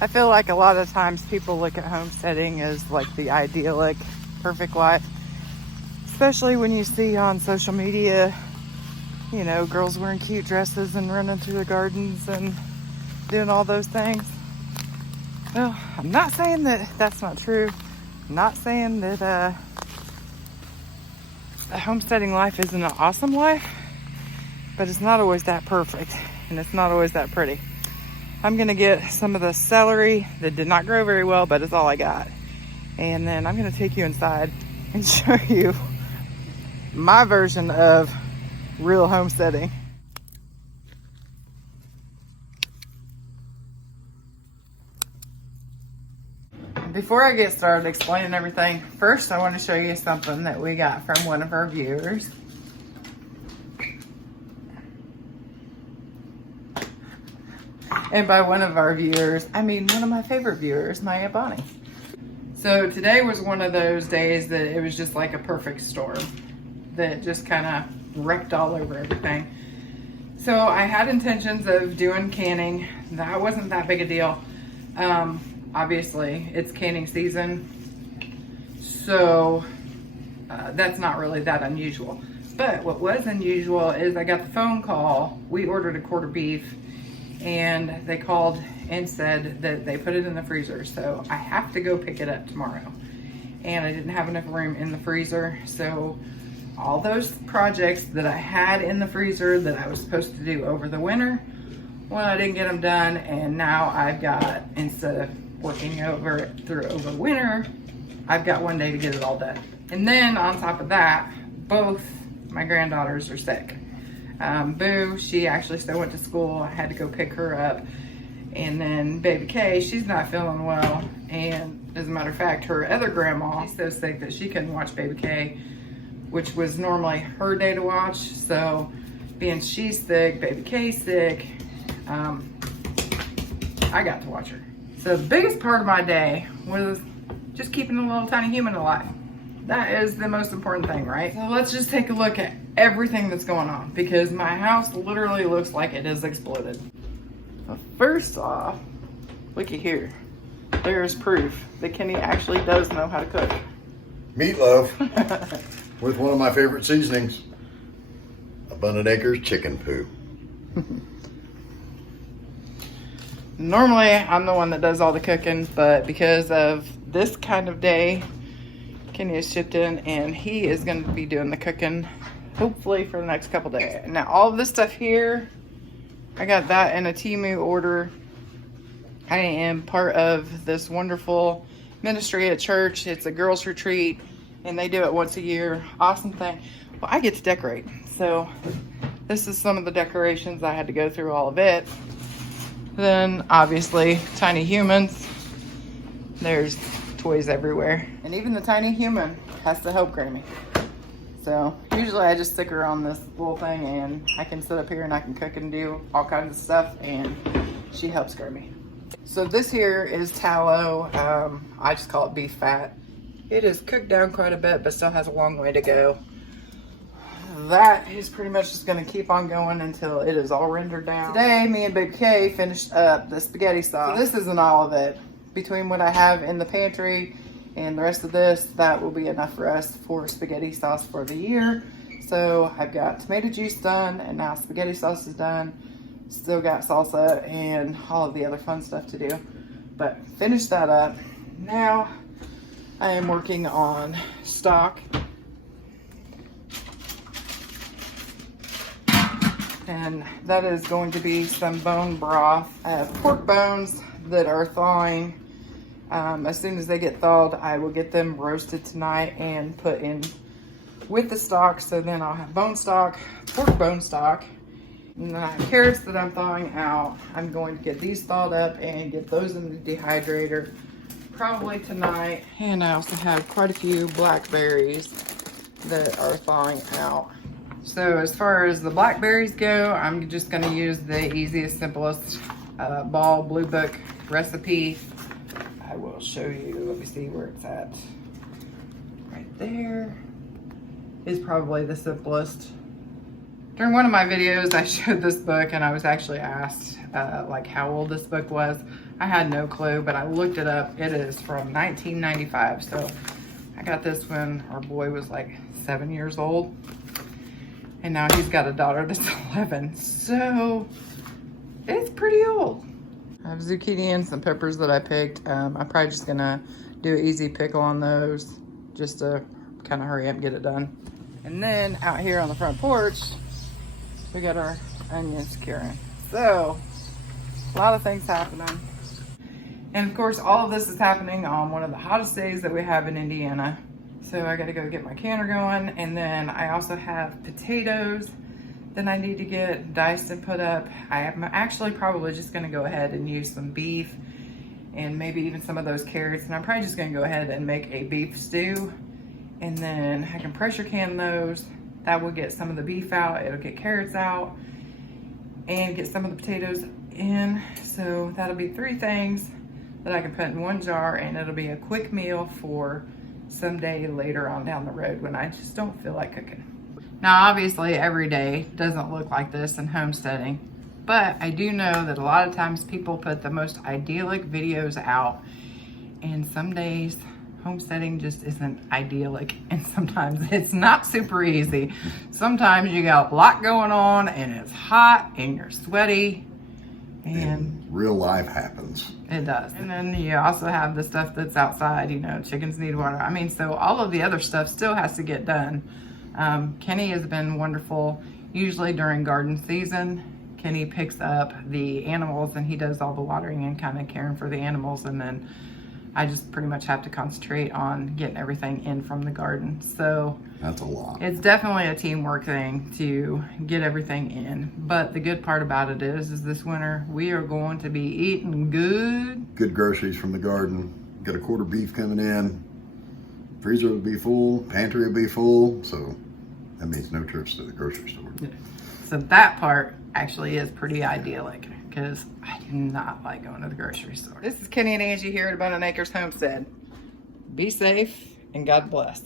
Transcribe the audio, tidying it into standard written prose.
I feel like a lot of times people look at homesteading as like the idyllic, perfect life. Especially when you see on social media, you know, girls wearing cute dresses and running through the gardens and doing all those things. Well, I'm not saying that that's not true. I'm not saying that a homesteading life isn't an awesome life, but it's not always that perfect and it's not always that pretty. I'm gonna get some of the celery that did not grow very well, but it's all I got. And then I'm gonna take you inside and show you my version of real homesteading. Before I get started explaining everything, first I want to show you something that we got from one of our viewers. And by one of our viewers, I mean one of my favorite viewers, my Aunt Bonnie. So today was one of those days that it was just like a perfect storm that just kind of wrecked all over everything. So I had intentions of doing canning. That wasn't that big a deal. Obviously it's canning season, so that's not really that unusual. But what was unusual is I got the phone call. We ordered a quarter beef and they called and said that they put it in the freezer, so I have to go pick it up tomorrow. And I didn't have enough room in the freezer, so all those projects that I had in the freezer that I was supposed to do over the winter, well, I didn't get them done, and now I've got, instead of working over winter, I've got one day to get it all done. And then on top of that, both my granddaughters are sick. Boo, she actually still went to school. I had to go pick her up. And then baby Kay, she's not feeling well. And as a matter of fact, her other grandma, she's so sick that she couldn't watch baby Kay, which was normally her day to watch. So being she's sick, baby Kay's sick, I got to watch her. So the biggest part of my day was just keeping a little tiny human alive. That is the most important thing, right? So let's just take a look at everything that's going on, because my house literally looks like it has exploded. Well, first off, looky here. There's proof that Kenny actually does know how to cook. Meatloaf with one of my favorite seasonings, Abundant Acres chicken poo. Normally, I'm the one that does all the cooking, but because of this kind of day, Kenny has shipped in and he is going to be doing the cooking, hopefully for the next couple days. Now, all of this stuff here, I got that in a Temu order. I am part of this wonderful ministry at church. It's a girls' retreat, and they do it once a year. Awesome thing. Well, I get to decorate. So this is some of the decorations. I had to go through all of it. Then obviously tiny humans, there's toys everywhere, and even the tiny human has to help Grammy. So usually I just stick her on this little thing and I can sit up here and I can cook and do all kinds of stuff, and she helps Grammy. So this here is tallow. I just call it beef fat. It is cooked down quite a bit but still has a long way to go. That is pretty much just going to keep on going until it is all rendered down. Today, me and Baby Kay finished up the spaghetti sauce. So this isn't all of it. Between what I have in the pantry and the rest of this, that will be enough for us for spaghetti sauce for the year. So I've got tomato juice done, and now spaghetti sauce is done. Still got salsa and all of the other fun stuff to do. But finish that up. Now I am working on stock. And that is going to be some bone broth. I have pork bones that are thawing. As soon as they get thawed, I will get them roasted tonight and put in with the stock. So then I'll have bone stock, pork bone stock, and then I have carrots that I'm thawing out. I'm going to get these thawed up and get those in the dehydrator probably tonight. And I also have quite a few blackberries that are thawing out. So as far as the blackberries go, I'm just going to use the easiest, simplest Ball Blue Book recipe. I will show you. Let me see where it's at. Right there is probably the simplest. During one of my videos, I showed this book and I was actually asked like how old this book was. I had no clue, but I looked it up. It is from 1995. So I got this when our boy was like 7 years old. And now he's got a daughter that's 11. So it's pretty old. I have zucchini and some peppers that I picked. I'm probably just gonna do an easy pickle on those just to kind of hurry up and get it done. And then out here on the front porch, we got our onions curing. So a lot of things happening. And of course, all of this is happening on one of the hottest days that we have in Indiana. So I gotta go get my canner going. And then I also have potatoes that I need to get diced and put up. I am actually probably just gonna go ahead and use some beef and maybe even some of those carrots. And I'm probably just gonna go ahead and make a beef stew. And then I can pressure can those. That will get some of the beef out. It'll get carrots out and get some of the potatoes in. So that'll be 3 things that I can put in one jar, and it'll be a quick meal for someday later on down the road when I just don't feel like cooking. Now, obviously every day doesn't look like this in homesteading, but I do know that a lot of times people put the most idyllic videos out, and some days homesteading just isn't idyllic, and sometimes it's not super easy. Sometimes you got a lot going on and it's hot and you're sweaty and real life happens. It does. And then you also have the stuff that's outside, you know, chickens need water. I mean, so all of the other stuff still has to get done. Kenny has been wonderful. Usually during garden season, Kenny picks up the animals and he does all the watering and kind of caring for the animals, and then I just pretty much have to concentrate on getting everything in from the garden. So that's a lot. It's definitely a teamwork thing to get everything in. But the good part about it is this winter we are going to be eating good. Good groceries from the garden. Got a quarter beef coming in. Freezer will be full. Pantry will be full. So that means no trips to the grocery store. So that part actually is pretty idyllic, because I do not like going to the grocery store. This is Kenny and Angie here at Abundant Acres Homestead. Be safe and God bless.